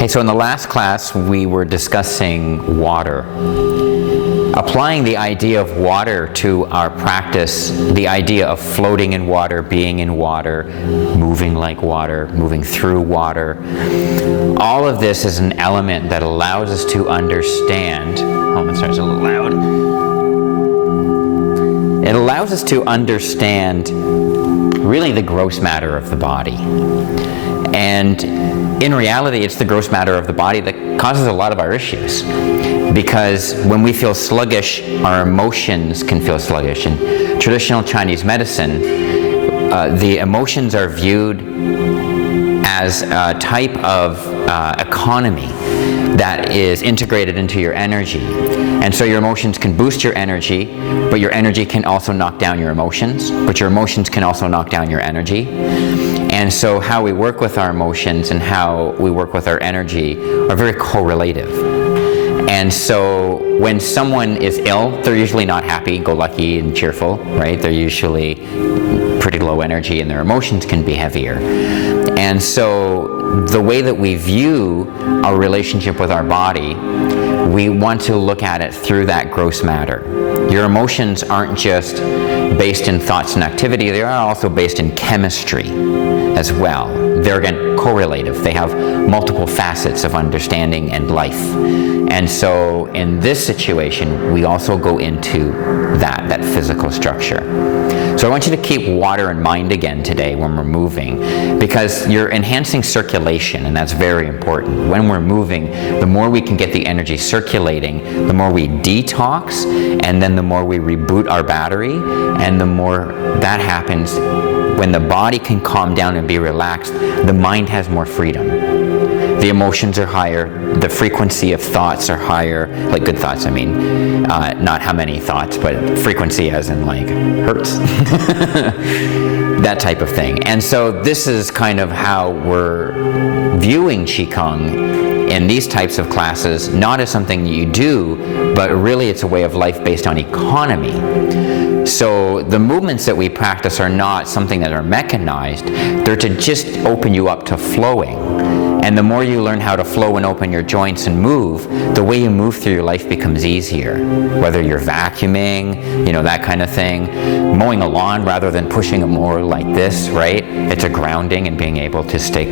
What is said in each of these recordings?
Hey, so in the last class we were discussing water. Applying the idea of water to our practice, the idea of floating in water, being in water, moving like water, moving through water. All of this is an element that allows us to understand. Oh, I'm sorry, it's a little loud. It allows us to understand really the gross matter of the body. And in reality, it's the gross matter of the body that causes a lot of our issues. Because when we feel sluggish, our emotions can feel sluggish. In traditional Chinese medicine, the emotions are viewed as a type of economy that is integrated into your energy. And so your emotions can boost your energy, but your energy can also knock down your emotions, but your emotions can also knock down your energy. And so how we work with our emotions and how we work with our energy are very correlative. And so when someone is ill, they're usually not happy-go-lucky and cheerful, right? They're usually pretty low energy and their emotions can be heavier. And so the way that we view our relationship with our body, we want to look at it through that gross matter. Your emotions aren't just based in thoughts and activity, they are also based in chemistry as well. They're again correlative. They have multiple facets of understanding and life. And so in this situation, we also go into that physical structure. So I want you to keep water in mind again today when we're moving, because you're enhancing circulation, and that's very important. When we're moving, the more we can get the energy circulating, the more we detox, and then the more we reboot our battery, and the more that happens. When the body can calm down and be relaxed, the mind has more freedom. The emotions are higher, the frequency of thoughts are higher, like good thoughts, I mean, not how many thoughts, but frequency as in like hertz, that type of thing. And so this is kind of how we're viewing Qigong in these types of classes, not as something you do, but really it's a way of life based on economy. So the movements that we practice are not something that are mechanized, they're to just open you up to flowing. And the more you learn how to flow and open your joints and move, the way you move through your life becomes easier. Whether you're vacuuming, that kind of thing, mowing a lawn rather than pushing it more like this, right? It's a grounding and being able to stay,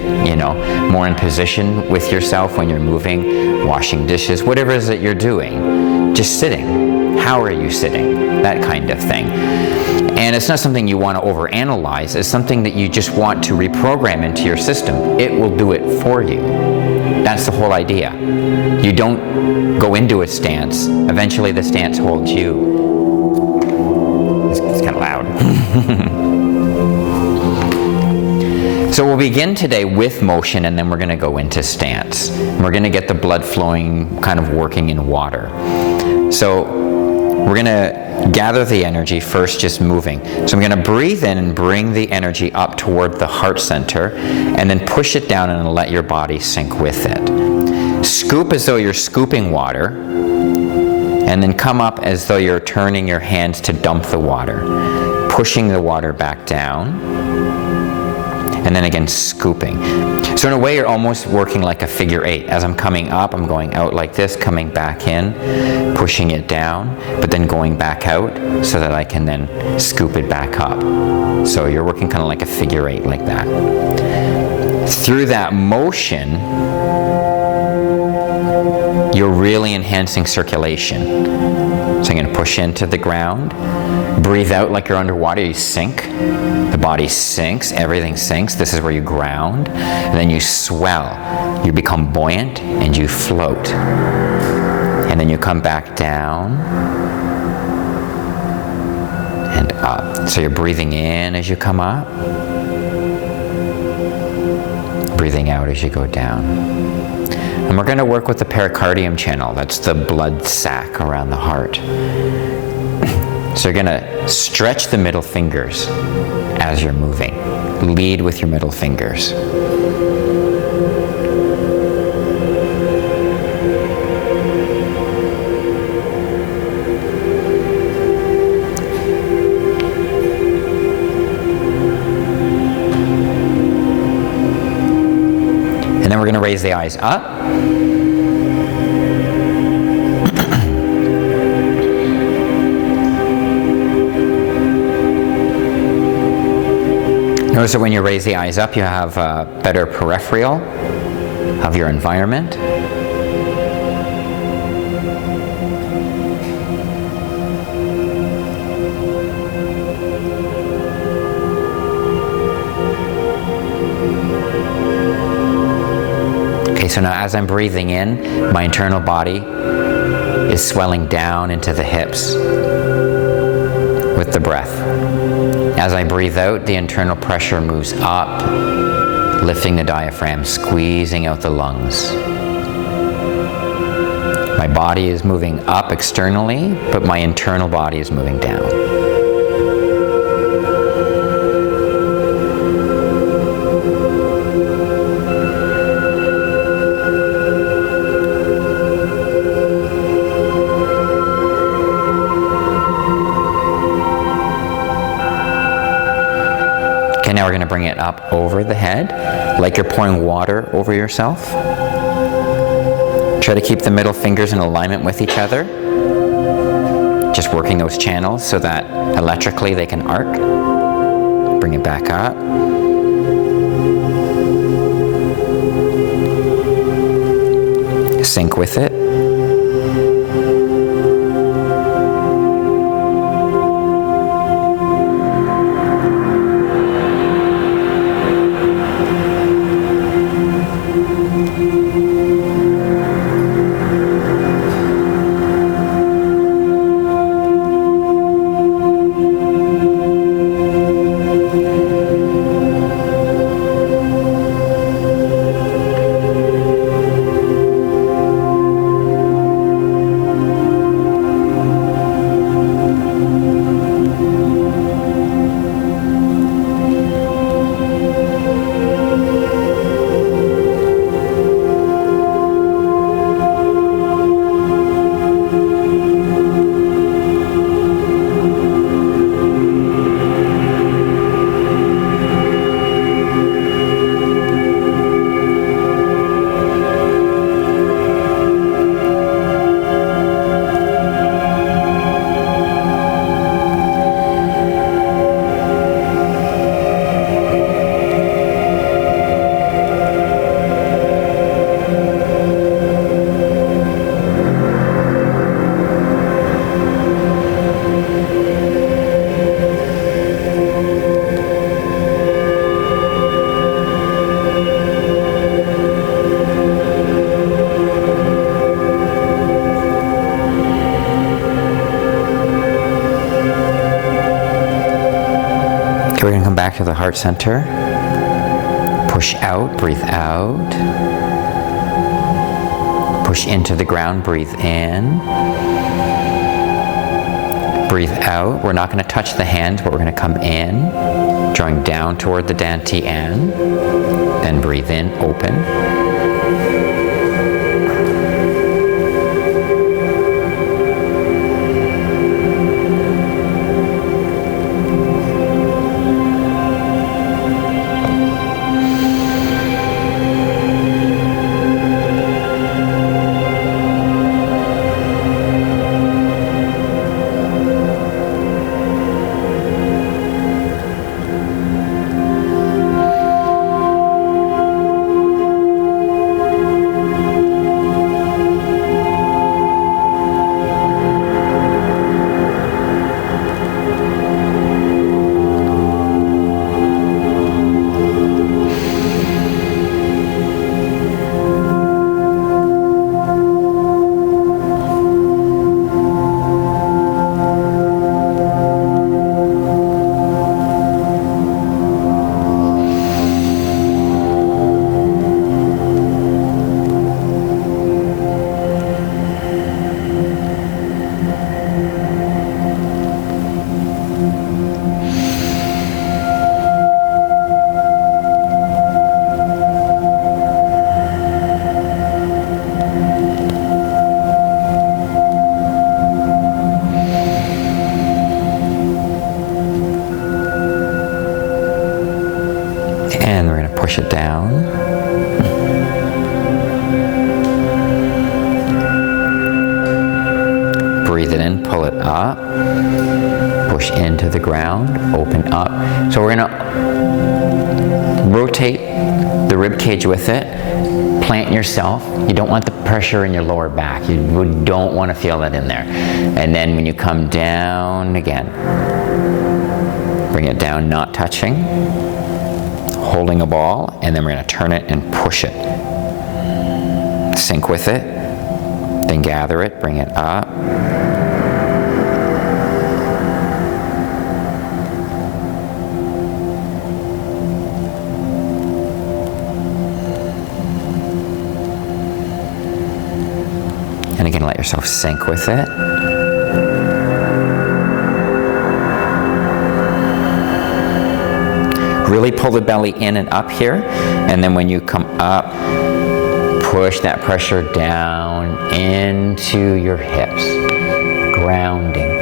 more in position with yourself when you're moving, washing dishes, whatever it is that you're doing. Just sitting. How are you sitting? That kind of thing. And it's not something you want to overanalyze. It's something that you just want to reprogram into your system. It will do it for you. That's the whole idea. You don't go into a stance. Eventually the stance holds you. It's kind of loud. So we'll begin today with motion, and then we're going to go into stance. We're going to get the blood flowing, kind of working in water. So we're going to gather the energy first, just moving. So I'm going to breathe in and bring the energy up toward the heart center, and then push it down and let your body sink with it. Scoop as though you're scooping water, and then come up as though you're turning your hands to dump the water, pushing the water back down, and then again scooping. So in a way, you're almost working like a figure eight. As I'm coming up, I'm going out like this, coming back in, pushing it down, but then going back out so that I can then scoop it back up. So you're working kind of like a figure eight like that. Through that motion, you're really enhancing circulation. So I'm going to push into the ground, breathe out like you're underwater, you sink. The body sinks, everything sinks. This is where you ground. And then you swell. You become buoyant and you float. And then you come back down and up. So you're breathing in as you come up, breathing out as you go down. And we're going to work with the pericardium channel. That's the blood sac around the heart. So you're going to stretch the middle fingers as you're moving. Lead with your middle fingers. And then then we're going to raise the eyes up. Notice that when you raise the eyes up, you have a better peripheral of your environment. Okay, so now as I'm breathing in, my internal body is swelling down into the hips with the breath. As I breathe out, the internal pressure moves up, lifting the diaphragm, squeezing out the lungs. My body is moving up externally, but my internal body is moving down. Okay, now we're going to bring it up over the head, like you're pouring water over yourself. Try to keep the middle fingers in alignment with each other. Just working those channels so that electrically they can arc. Bring it back up. Sync with it. Okay, we're going to come back to the heart center. Push out, breathe out. Push into the ground, breathe in. Breathe out. We're not going to touch the hands, but we're going to come in, drawing down toward the dantian. Then breathe in, open. And we're going to push it down. it up, push into the ground, open up. So we're going to rotate the rib cage with it, plant yourself. You don't want the pressure in your lower back. You don't want to feel that in there. And then when you come down again, bring it down, not touching, holding a ball, and then we're going to turn it and push it. Sink with it, then gather it, bring it up. And again, let yourself sink with it. Really pull the belly in and up here, and then when you come up, push that pressure down into your hips, grounding.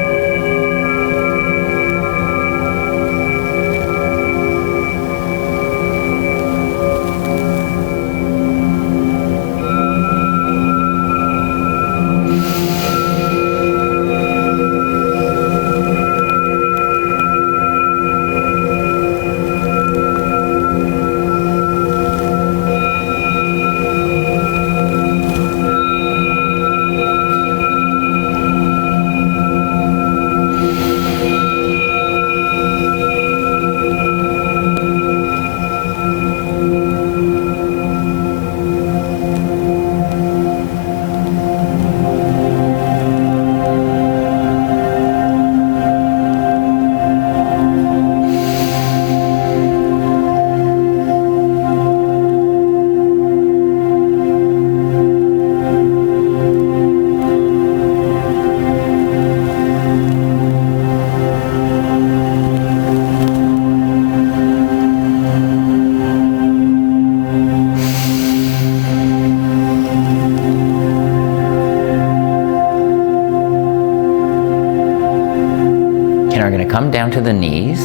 We're going to come down to the knees,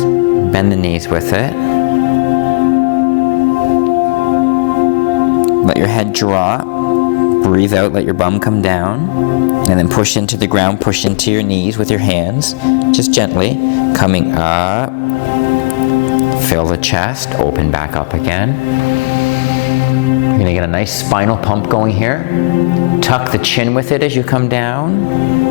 bend the knees with it. Let your head drop, breathe out, let your bum come down, and then push into the ground, push into your knees with your hands, just gently, coming up, fill the chest, open back up again. You're going to get a nice spinal pump going here. Tuck the chin with it as you come down.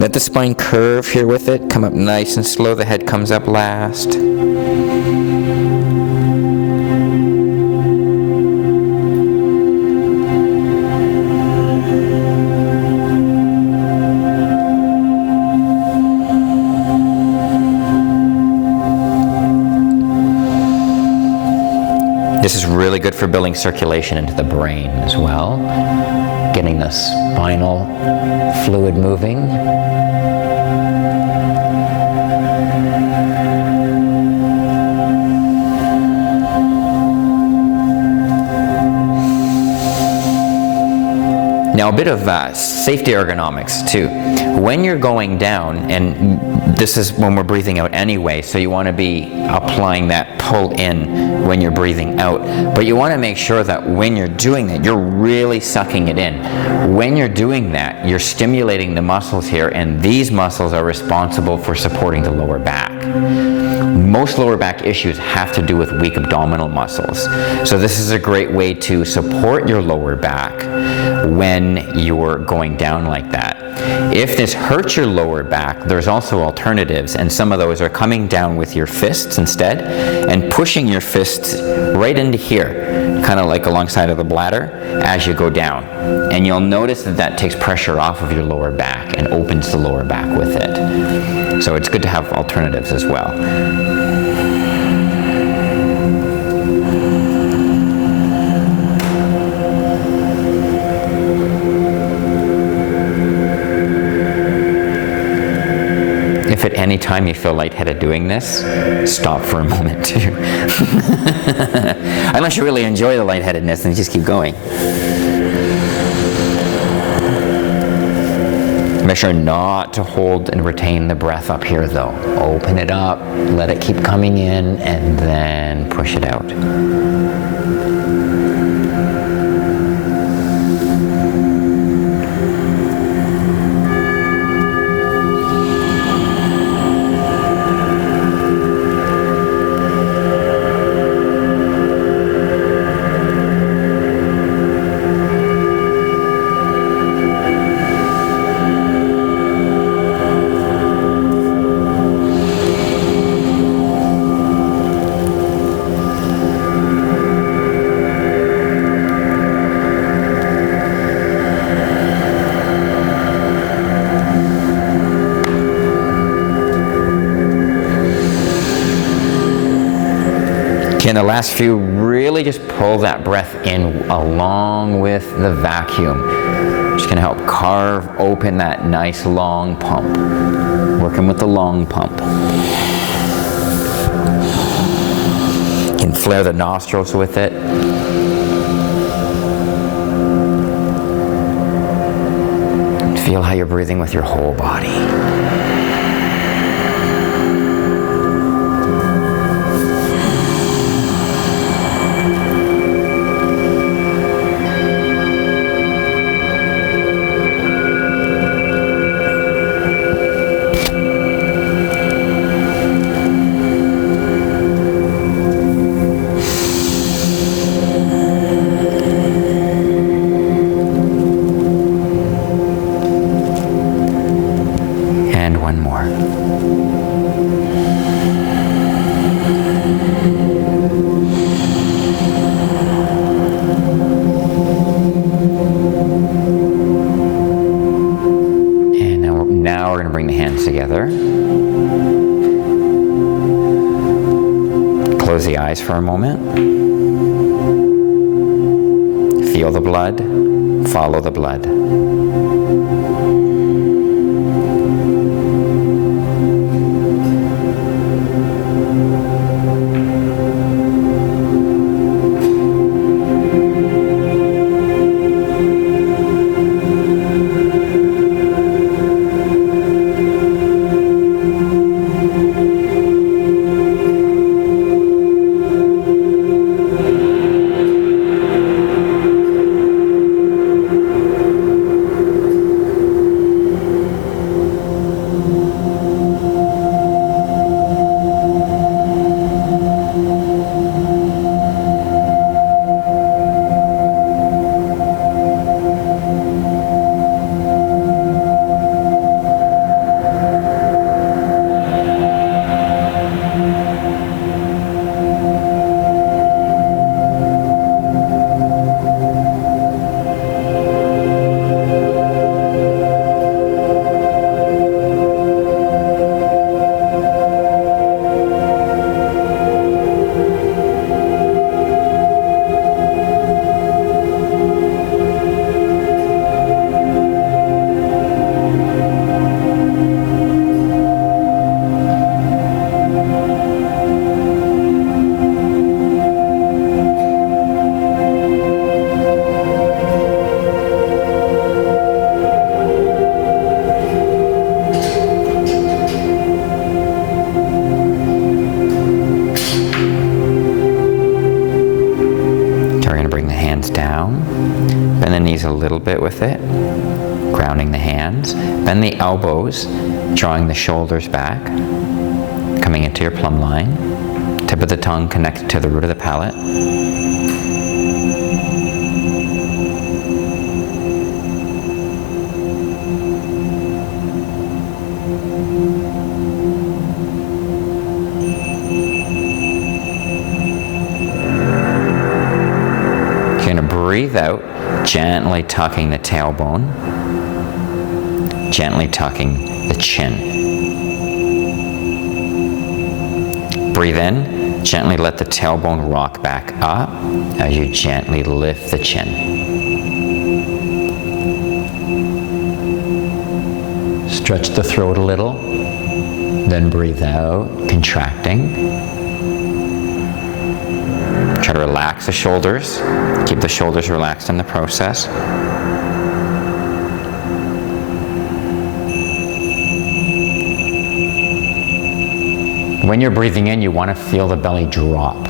Let the spine curve here with it, come up nice and slow, the head comes up last. This is really good for building circulation into the brain as well, getting the spinal fluid moving. Now a bit of safety ergonomics too. When you're going down, and this is when we're breathing out anyway, so you want to be applying that pull in when you're breathing out, but you want to make sure that when you're doing that, you're really sucking it in. When you're doing that, you're stimulating the muscles here, and these muscles are responsible for supporting the lower back. Most lower back issues have to do with weak abdominal muscles. So this is a great way to support your lower back when you're going down like that. If this hurts your lower back, there's also alternatives, and some of those are coming down with your fists instead and pushing your fists right into here, kind of like alongside of the bladder as you go down. And you'll notice that that takes pressure off of your lower back and opens the lower back with it. So it's good to have alternatives as well. If at any time you feel lightheaded doing this, stop for a moment too. Unless you really enjoy the lightheadedness, then just keep going. Make sure not to hold and retain the breath up here though. Open it up, let it keep coming in, and then push it out. In the last few, really just pull that breath in along with the vacuum. Just gonna help carve open that nice long pump. Working with the long pump. You can flare the nostrils with it. Feel how you're breathing with your whole body. Now we're going to bring the hands together. Close the eyes for a moment. Feel the blood. Follow the blood. Down, bend the knees a little bit with it, grounding the hands, bend the elbows, drawing the shoulders back, coming into your plumb line, tip of the tongue connected to the root of the palate. Breathe out, gently tucking the tailbone, gently tucking the chin. Breathe in, gently let the tailbone rock back up as you gently lift the chin. Stretch the throat a little, then breathe out, contracting. Try to relax the shoulders. Keep the shoulders relaxed in the process. When you're breathing in, you want to feel the belly drop.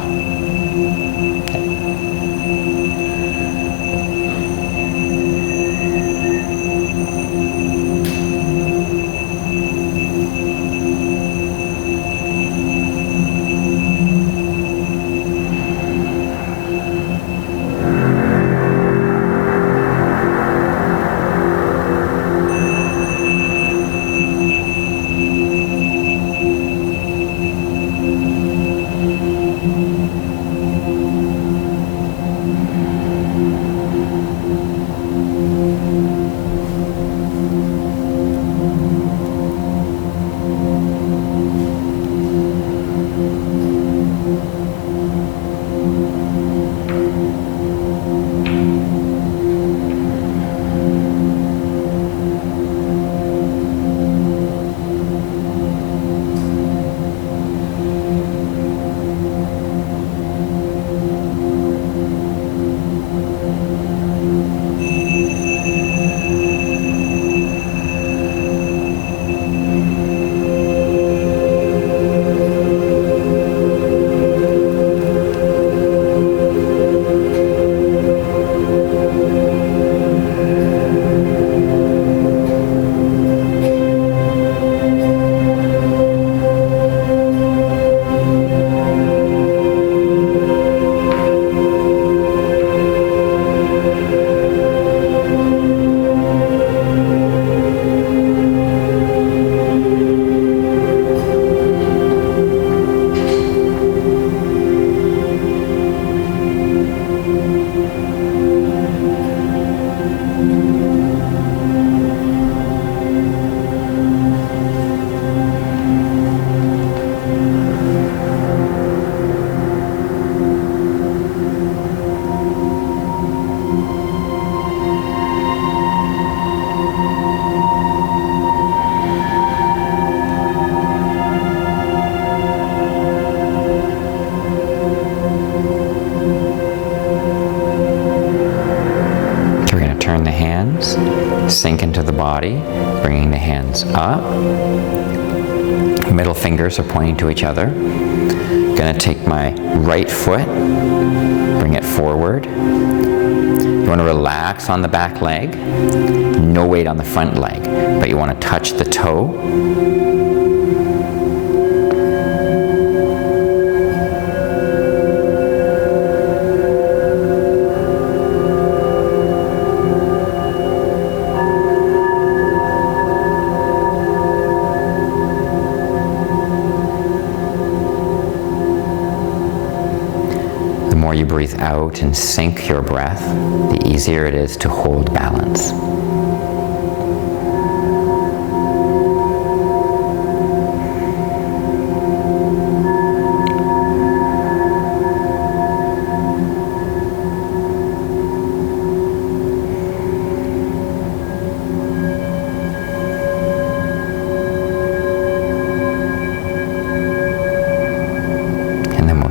Turn the hands, sink into the body, bringing the hands up. Middle fingers are pointing to each other. Gonna take my right foot, bring it forward. You want to relax on the back leg, no weight on the front leg, but you want to touch the toe. The more you breathe out and sink your breath, the easier it is to hold balance.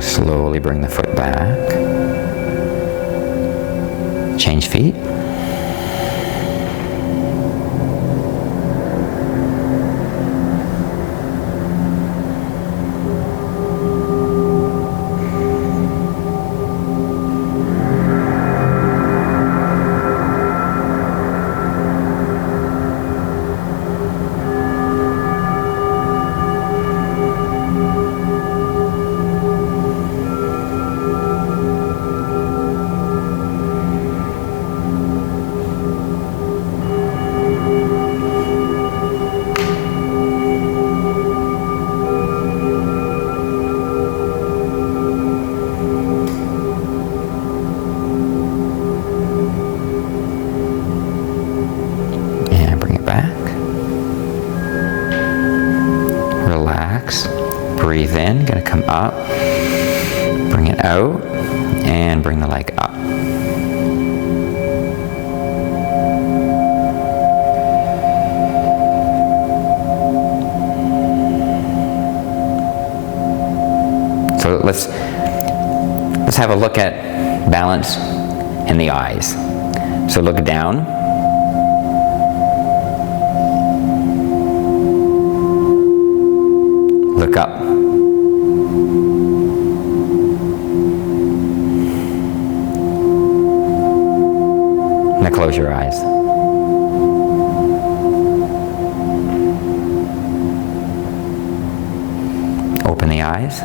Slowly bring the foot back. Change feet. Relax, breathe in, gonna come up, bring it out, and bring the leg up. So let's have a look at balance in the eyes. So look down. Look up. Close your eyes. Open the eyes.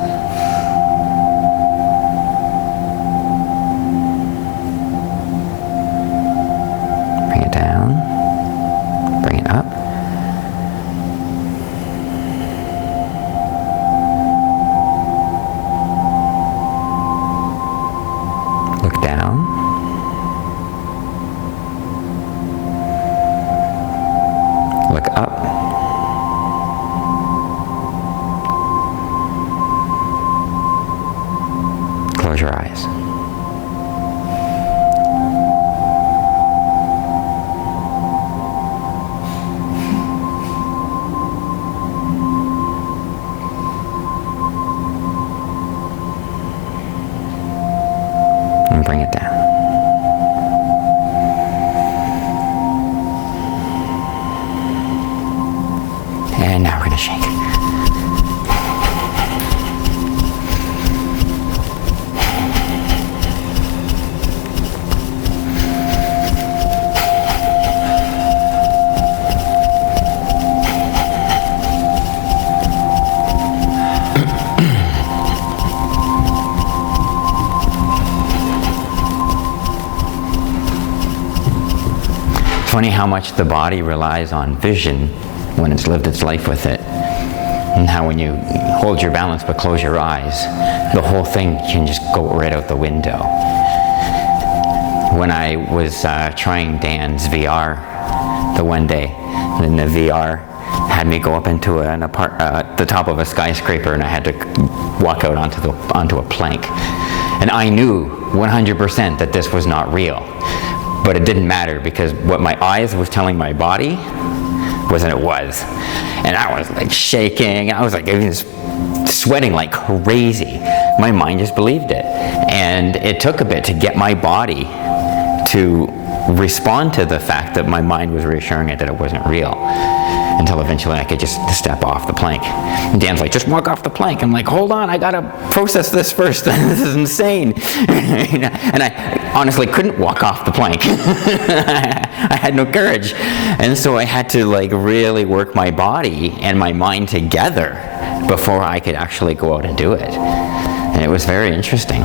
Bring it down. Bring it up. Look down. Look up. Close your eyes. And bring it down. And now we're going to shake. Funny how much the body relies on vision when it's lived its life with it, and how when you hold your balance but close your eyes, the whole thing can just go right out the window. When I was trying Dan's VR the one day, and the VR had me go up into the top of a skyscraper, and I had to walk out onto a plank, and I knew 100% that this was not real. But it didn't matter, because what my eyes was telling my body was that it was. And I was like shaking, I was like sweating like crazy. My mind just believed it. And it took a bit to get my body to respond to the fact that my mind was reassuring it that it wasn't real, until eventually I could just step off the plank. And Dan's like, just walk off the plank. I'm like, hold on, I gotta process this first. This is insane. And I honestly couldn't walk off the plank. I had no courage. And so I had to like really work my body and my mind together before I could actually go out and do it. And it was very interesting.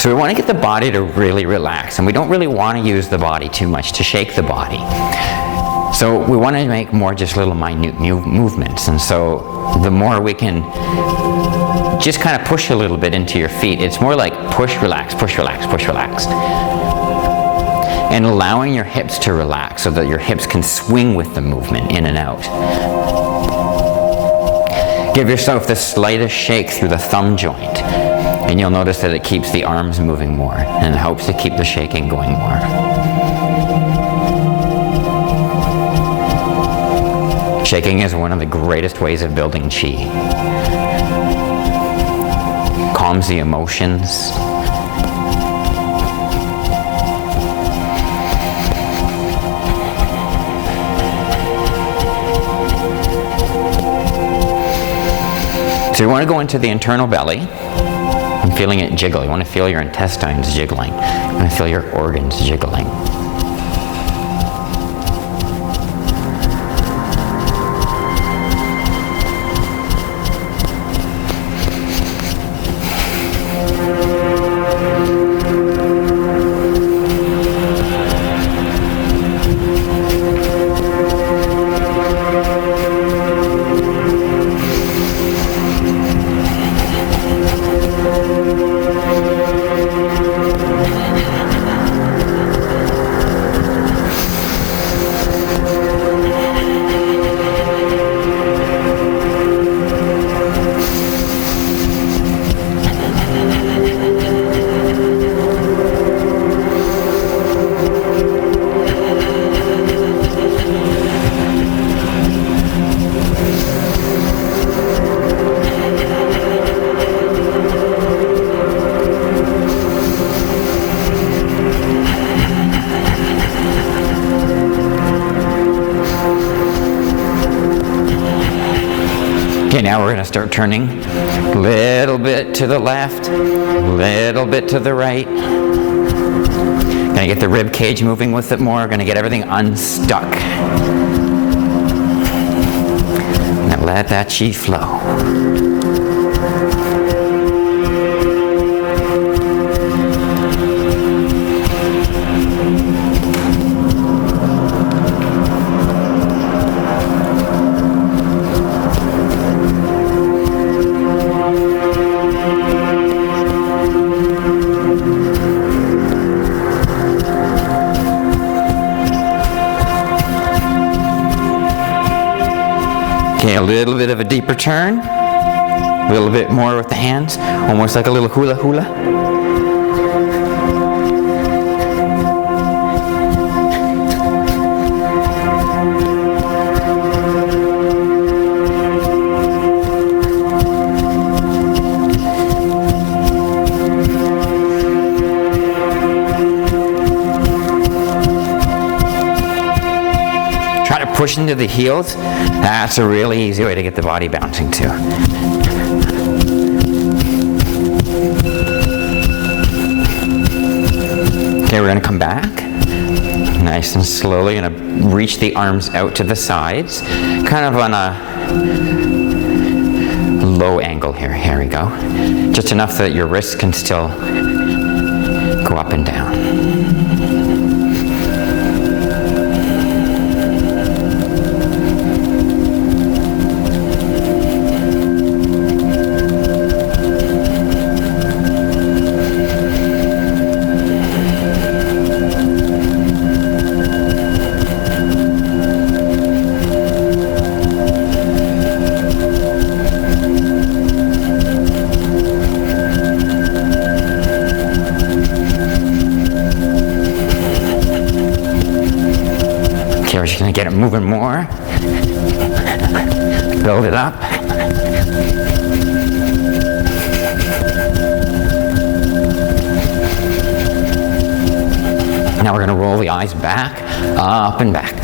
So we want to get the body to really relax, and we don't really want to use the body too much to shake the body. So we want to make more just little minute movements, and so the more we can just kind of push a little bit into your feet, it's more like push, relax, push, relax, push, relax. And allowing your hips to relax so that your hips can swing with the movement in and out. Give yourself the slightest shake through the thumb joint, and you'll notice that it keeps the arms moving more, and it helps to keep the shaking going more. Shaking is one of the greatest ways of building chi. Calms the emotions. So you want to go into the internal belly and feeling it jiggle. You want to feel your intestines jiggling. You want to feel your organs jiggling. Okay, now we're going to start turning a little bit to the left, a little bit to the right. Going to get the rib cage moving with it more. Going to get everything unstuck. Now let that chi flow. Okay, a little bit of a deeper turn, a little bit more with the hands, almost like a little hula hula. Try to push into the heels. That's a really easy way to get the body bouncing too. Okay, we're going to come back. Nice and slowly. Going to reach the arms out to the sides. Kind of on a low angle here. Here we go. Just enough that your wrists can still go up and down. We're just going to get it moving more. Build it up. Now we're going to roll the eyes back, up and back.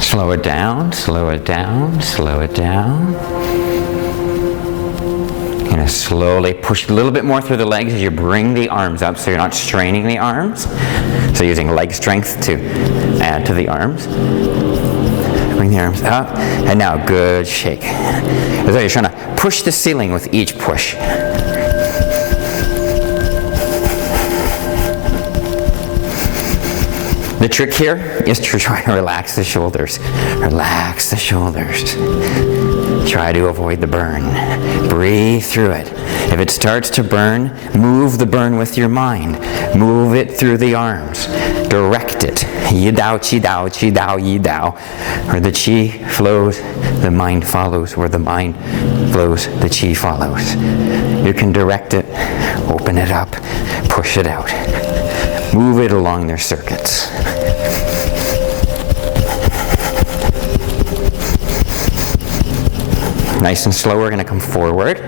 Slow it down, slow it down, slow it down. You're going to slowly push a little bit more through the legs as you bring the arms up so you're not straining the arms. So using leg strength to add to the arms. Bring the arms up, and now good shake. As though you're trying to push the ceiling with each push. The trick here is to try to relax the shoulders. Relax the shoulders. Try to avoid the burn. Breathe through it. If it starts to burn, move the burn with your mind. Move it through the arms. Direct it. Yi dao, qi dao, qi dao, yi dao. Where the qi flows, the mind follows. Where the mind flows, the qi follows. You can direct it, open it up, push it out. Move it along their circuits. Nice and slow, we're going to come forward.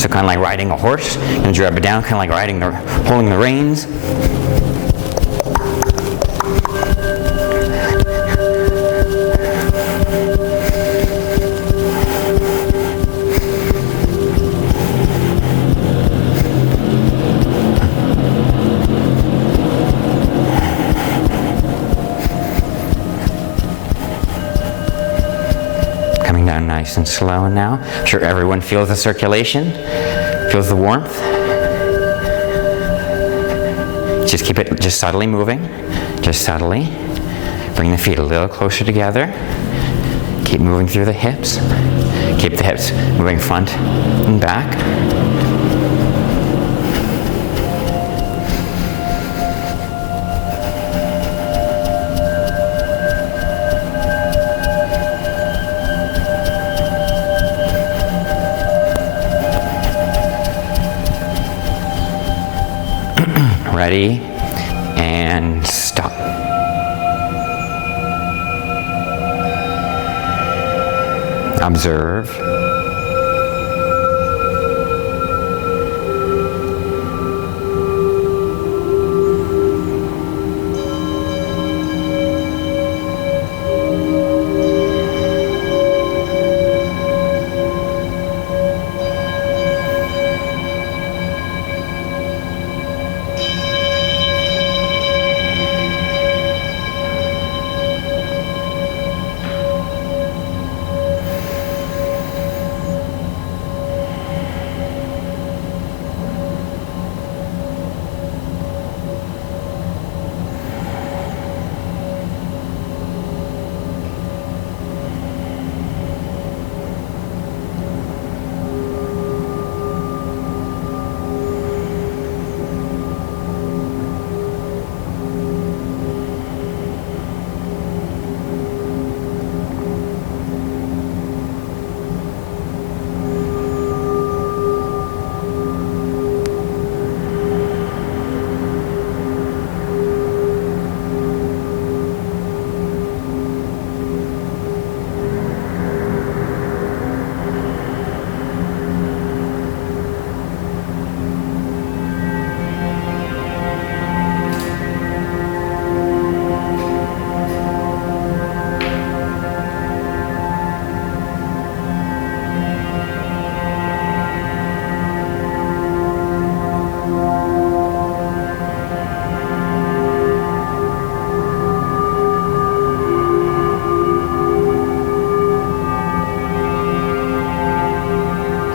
So kind of like riding a horse. Going to drop it down, kind of like holding the reins. Coming down nice and slow now. I'm sure everyone feels the circulation, feels the warmth. Just keep it just subtly moving, just subtly. Bring the feet a little closer together. Keep moving through the hips. Keep the hips moving front and back. Ready? And stop. Observe.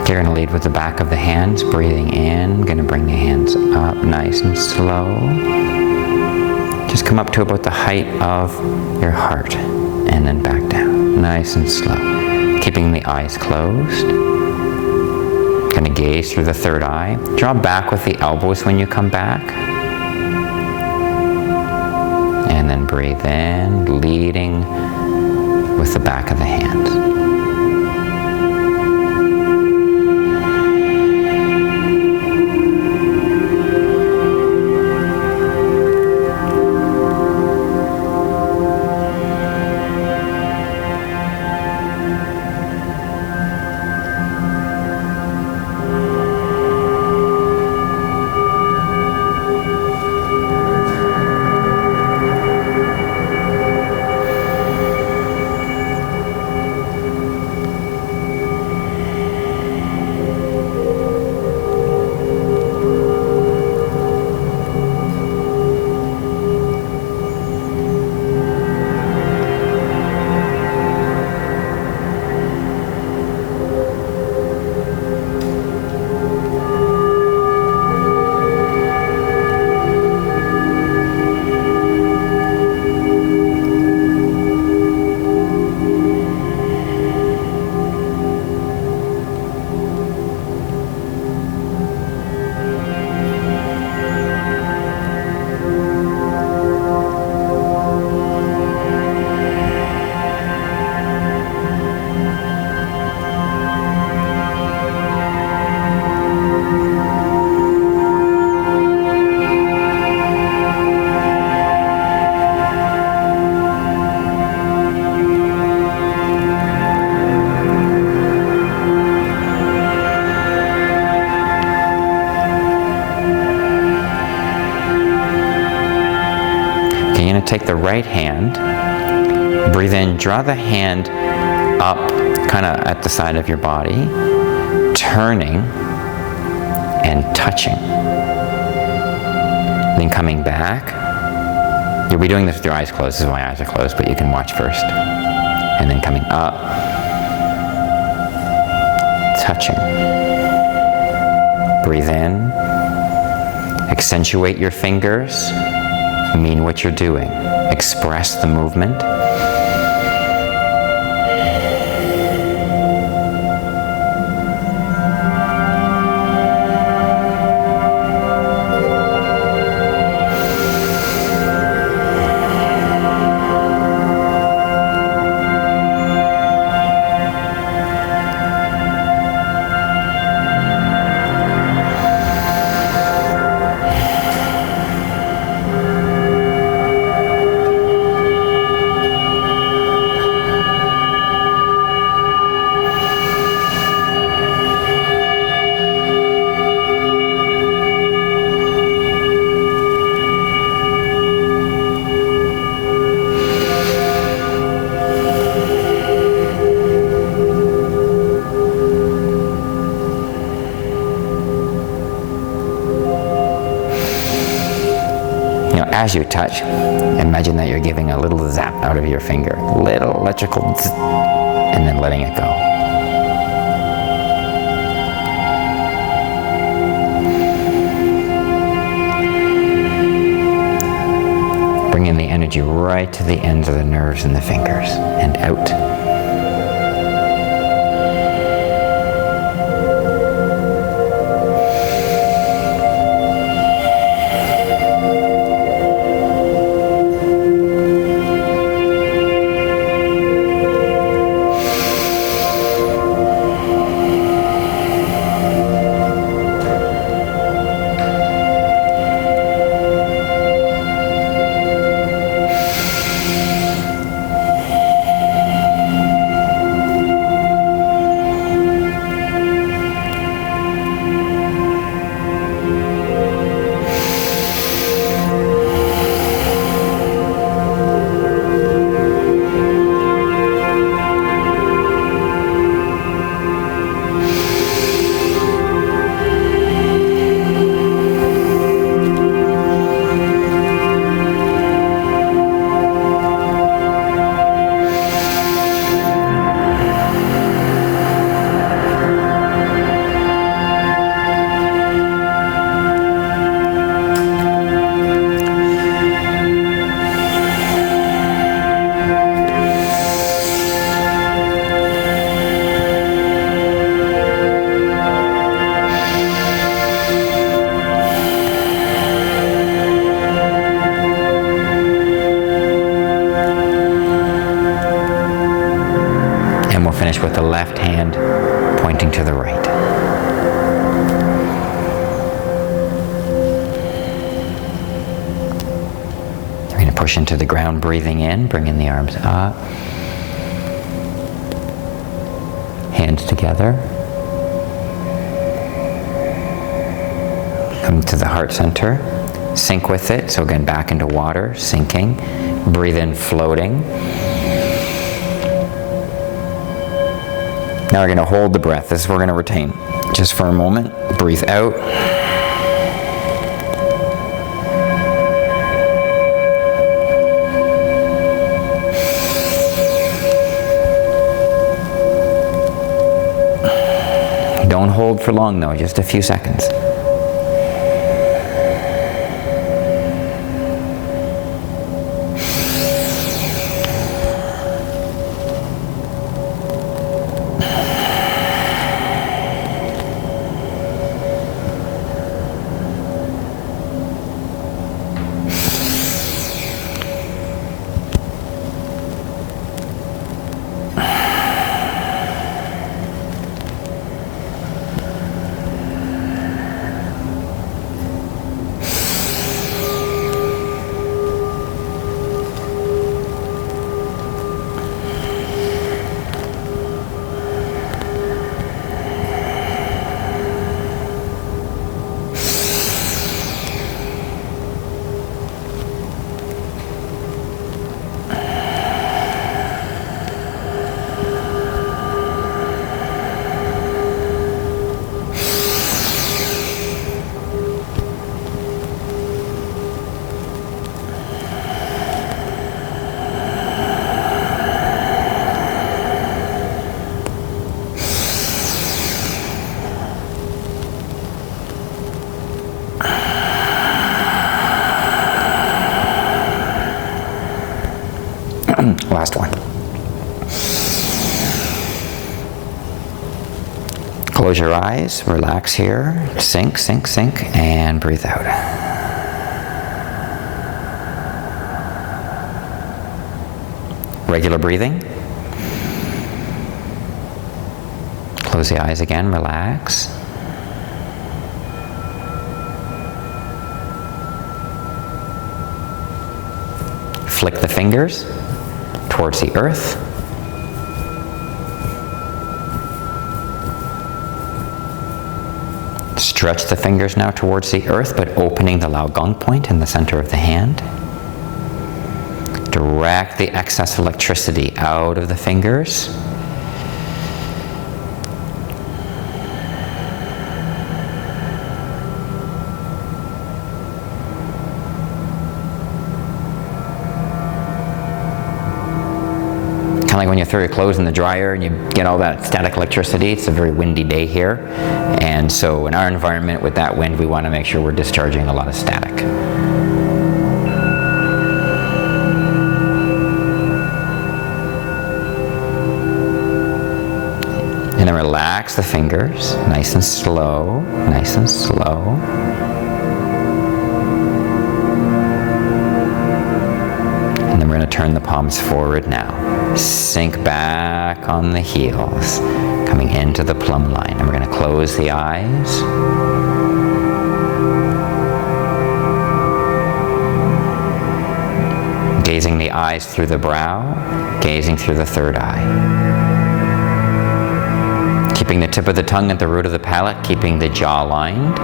You're going to lead with the back of the hands, breathing in. Going to bring the hands up nice and slow. Just come up to about the height of your heart and then back down, nice and slow. Keeping the eyes closed. Going to gaze through the third eye. Draw back with the elbows when you come back. And then breathe in, leading with the back of the hands. Take the right hand, breathe in, draw the hand up kind of at the side of your body, turning and touching. Then coming back. You'll be doing this with your eyes closed. This is why my eyes are closed, but you can watch first. And then coming up, touching. Breathe in, accentuate your fingers. Mean what you're doing. Express the movement. as you touch, imagine that you're giving a little zap out of your finger, little electrical zzz, and then letting it go. Bringing the energy right to the ends of the nerves in the fingers and out. Finish with the left hand pointing to the right. You're going to push into the ground, breathing in, bringing the arms up. Hands together. Come to the heart center. Sink with it. So again, back into water, sinking. Breathe in, floating. Now we're going to hold the breath. This is what we're going to retain. Just for a moment. Breathe out. Don't hold for long though, just a few seconds. Last one. Close your eyes, relax here, sink, sink, sink, and breathe out. Regular breathing. Close the eyes again, relax. Flick the fingers towards the earth. Stretch the fingers now towards the earth, but opening the Laogong point in the center of the hand. Direct the excess electricity out of the fingers. like when you throw your clothes in the dryer and you get all that static electricity. It's a very windy day here. And so in our environment with that wind, we want to make sure we're discharging a lot of static. And then relax the fingers, nice and slow, nice and slow. And then we're going to turn the palms forward now. Sink back on the heels, coming into the plumb line. And we're going to close the eyes. Gazing the eyes through the brow, gazing through the third eye. Keeping the tip of the tongue at the root of the palate, keeping the jaw lined.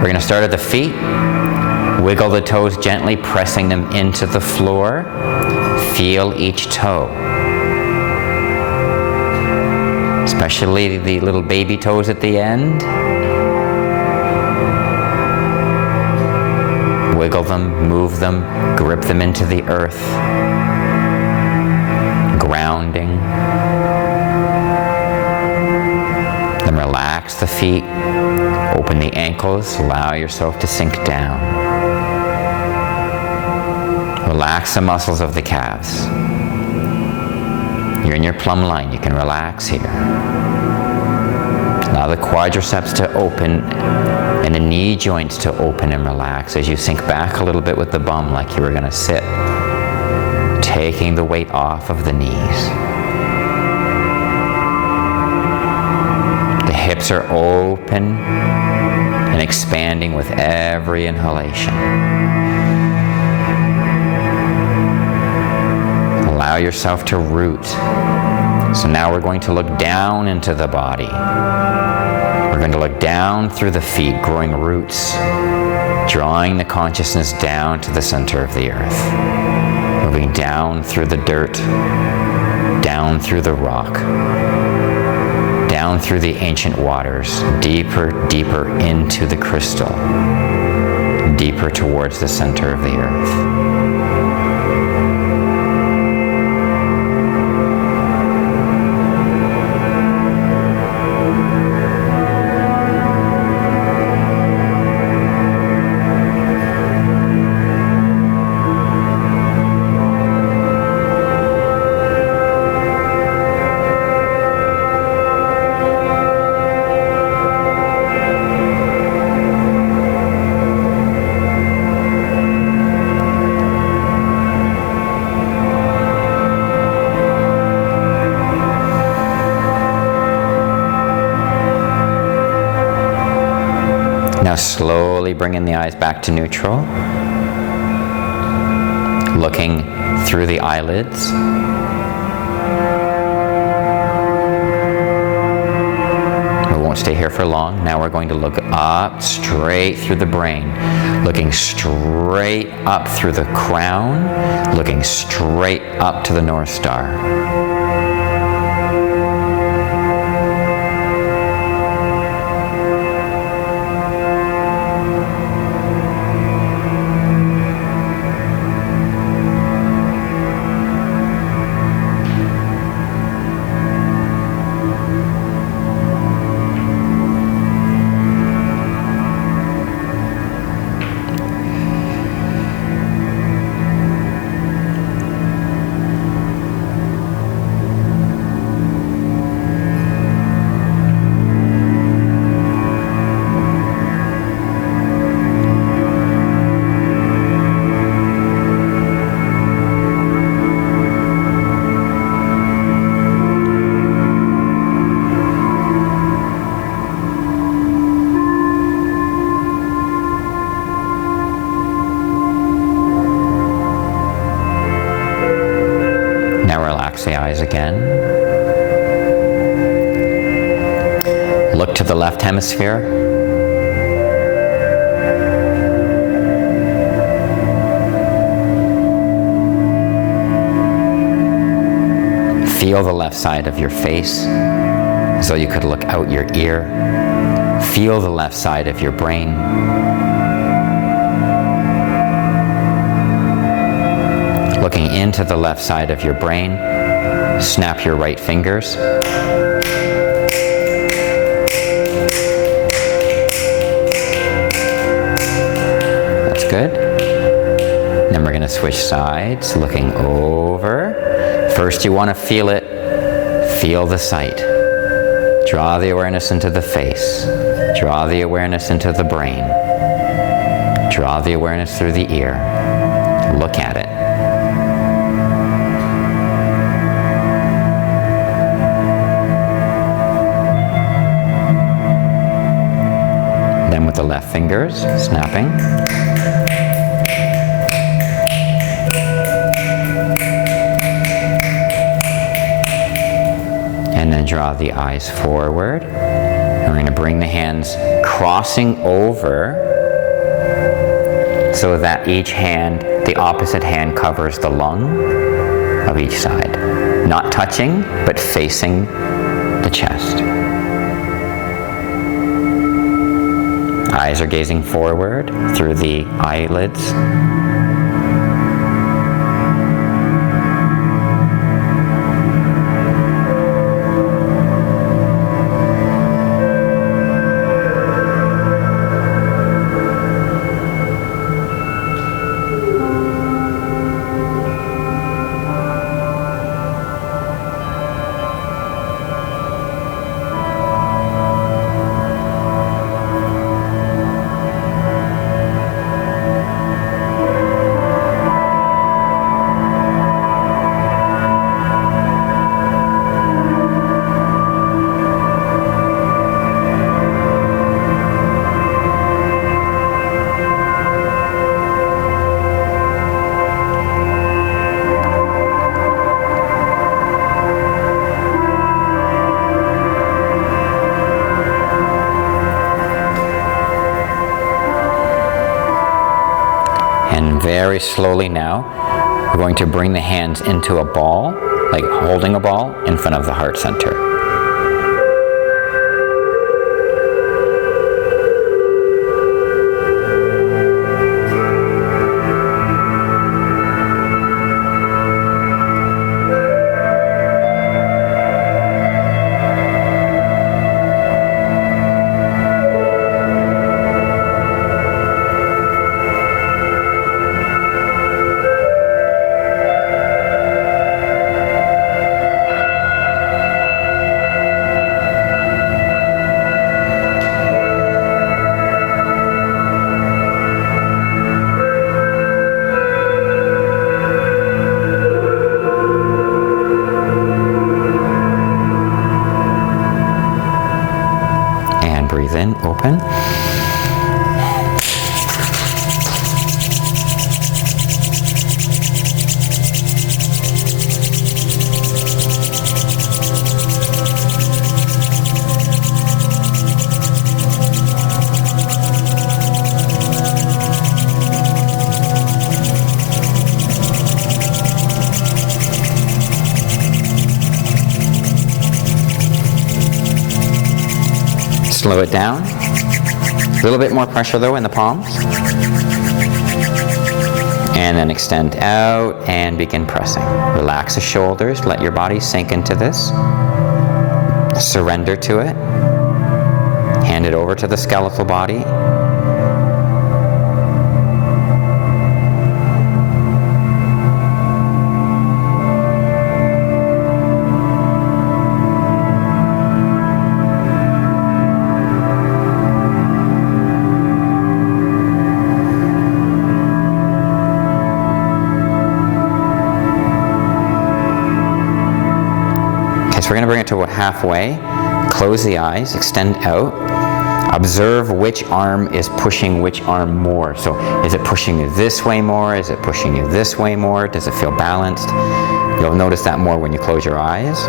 We're going to start at the feet. Wiggle the toes gently, pressing them into the floor. Feel each toe. Especially the little baby toes at the end. Wiggle them, move them, grip them into the earth. Grounding. Then relax the feet. Open the ankles, allow yourself to sink down. Relax the muscles of the calves. You're in your plumb line, you can relax here. Allow the quadriceps to open and the knee joints to open and relax as you sink back a little bit with the bum like you were going to sit. Taking the weight off of the knees. The hips are open and expanding with every inhalation. Allow yourself to root. So now we're going to look down into the body. We're going to look down through the feet, growing roots, drawing the consciousness down to the center of the earth. Moving down through the dirt, down through the rock, down through the ancient waters, deeper, deeper into the crystal, deeper towards the center of the earth. Now slowly bringing the eyes back to neutral. Looking through the eyelids. We won't stay here for long. Now we're going to look up straight through the brain. Looking straight up through the crown. Looking straight up to the North Star. Now relax the eyes again. Look to the left hemisphere. Feel the left side of your face as though you could look out your ear. Feel the left side of your brain. Looking into the left side of your brain, snap your right fingers. That's good. Then we're going to switch sides, looking over. First, you want to feel it. Feel the sight. Draw the awareness into the face. Draw the awareness into the brain. Draw the awareness through the ear. Look at it. Then with the left fingers, snapping. And then draw the eyes forward. And we're going to bring the hands crossing over so that each hand, the opposite hand, covers the lung of each side. Not touching, but facing the chest. Eyes are gazing forward through the eyelids. And very slowly now, we're going to bring the hands into a ball, like holding a ball in front of the heart center. Breathe in, open. Slow it down. A little bit more pressure though in the palms. And then extend out and begin pressing. Relax the shoulders, let your body sink into this. Surrender to it. Hand it over to the skeletal body. So we're going to bring it to about halfway. Close the eyes, extend out. Observe which arm is pushing which arm more. So is it pushing you this way more? Is it pushing you this way more? Does it feel balanced? You'll notice that more when you close your eyes.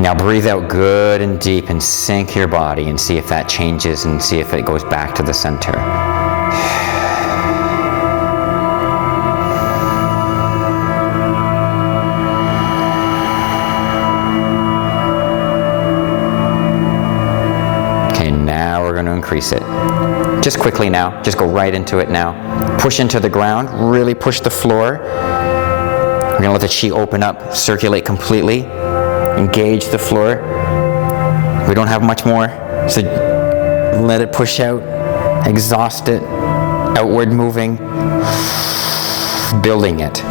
Now breathe out good and deep and sink your body and see if that changes and see if it goes back to the center. increase it. Just quickly now, just go right into it now. Push into the ground, really push the floor. We're gonna let the chi open up, circulate completely, engage the floor. We don't have much more, so let it push out, exhaust it, outward moving, building it.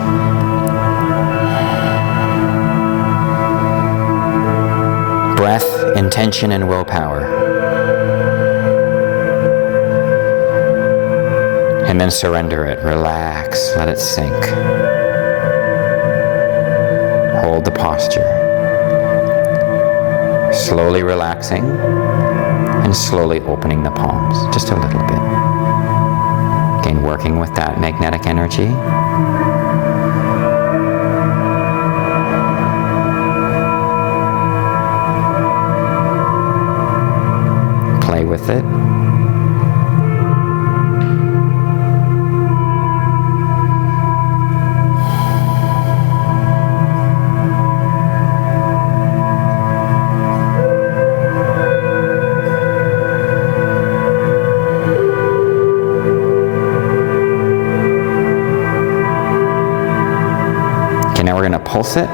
Breath, intention, and willpower. And then surrender it, relax, let it sink. Hold the posture. Slowly relaxing and slowly opening the palms, just a little bit. Again, working with that magnetic energy. Play with it. Now we're going to pulse it.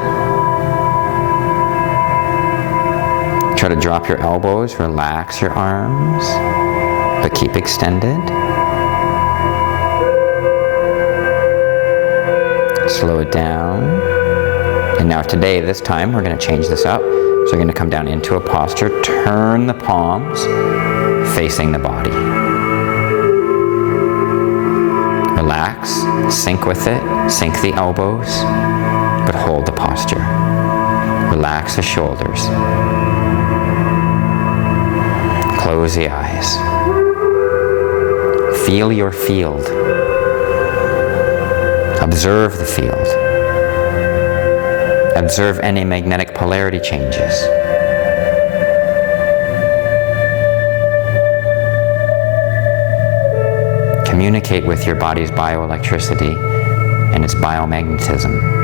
Try to drop your elbows, relax your arms, but keep extended. Slow it down. And now today, this time, we're going to change this up. So we're going to come down into a posture, turn the palms facing the body. Relax, sink with it, sink the elbows, but hold the posture. Relax the shoulders. Close the eyes. Feel your field. Observe the field. Observe any magnetic polarity changes. Communicate with your body's bioelectricity and its biomagnetism.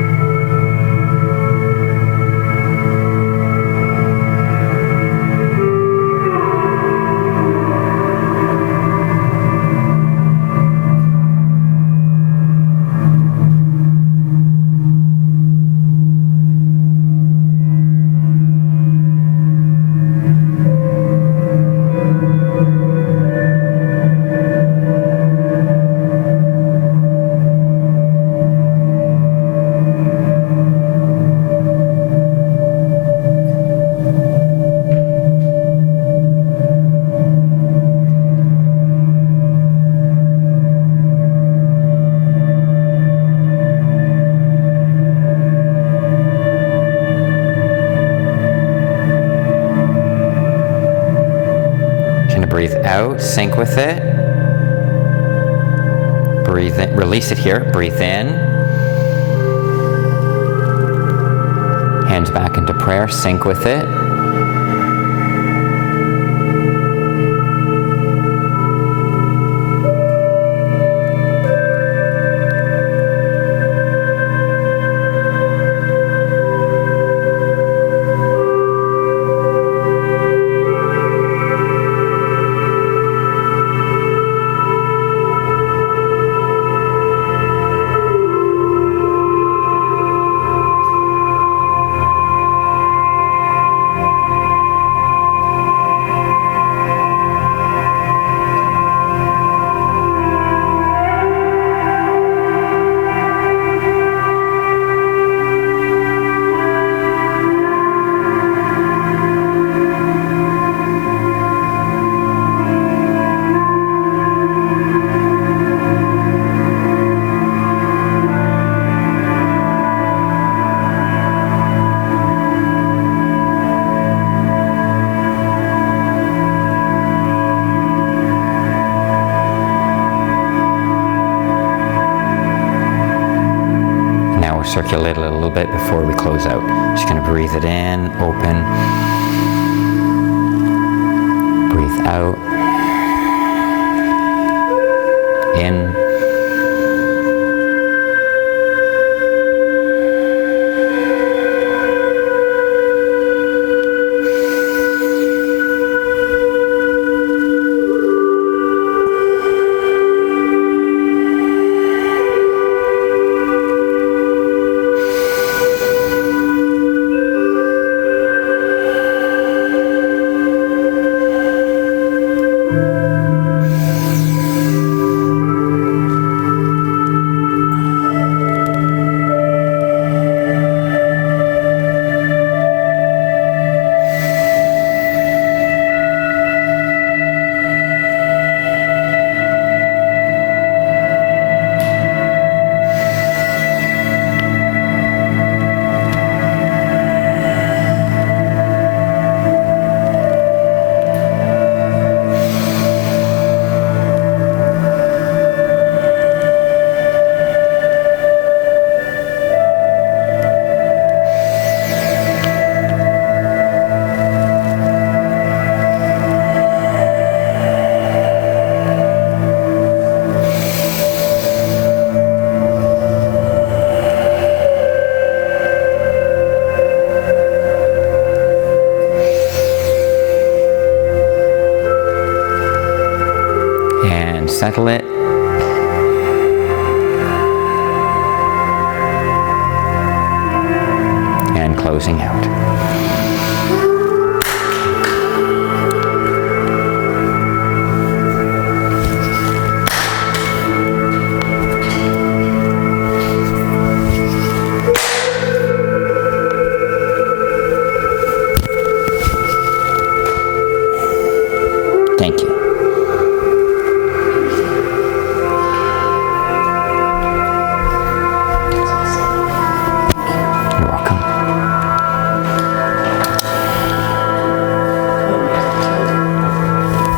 Breathe out, sync with it. Breathe in, release it here, breathe in. Hands back into prayer, sync with it. Circulate it a little bit before we close out. Just going to breathe it in, open. Breathe out. In. settle it. And closing out.